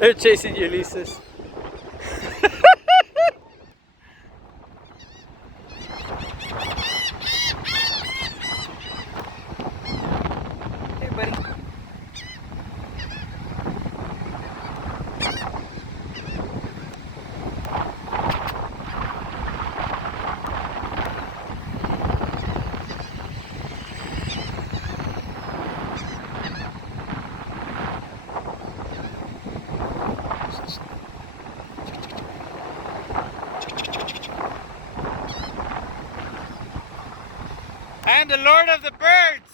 They're chasing Ulises. Hey, buddy. I am the Lord of the birds.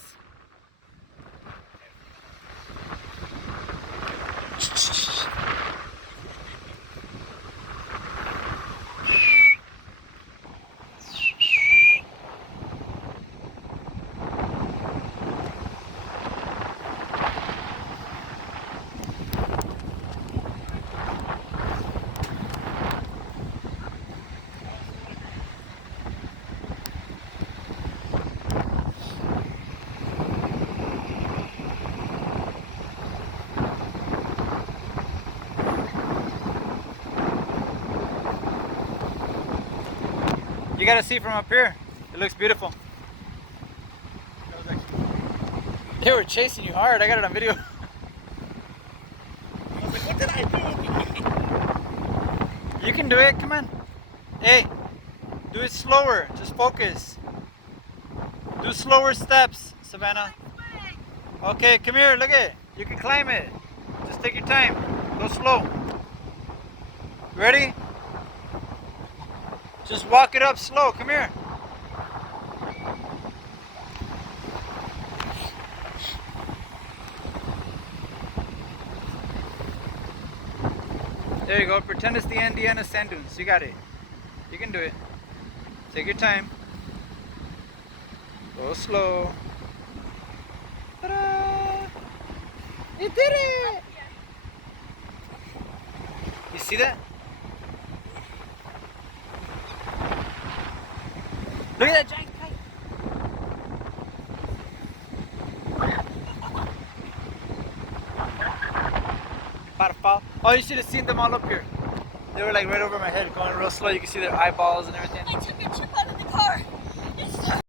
You gotta see from up here. It looks beautiful. They were chasing you hard. I got it on video. I was like, what did I do? You can do it. Come on. Hey, do it slower. Just focus. Do slower steps, Savannah. Okay, come here. Look at it. You can climb it. Just take your time. Go slow. Ready? Just walk it up slow. Come here. There you go. Pretend it's the Indiana sand dunes. You got it. You can do it. Take your time. Go slow. Ta-da! You did it! You see that? Look at that giant kite. About to fall. Oh, you should have seen them all up here. They were like right over my head, going real slow. You can see their eyeballs and everything. I took a chip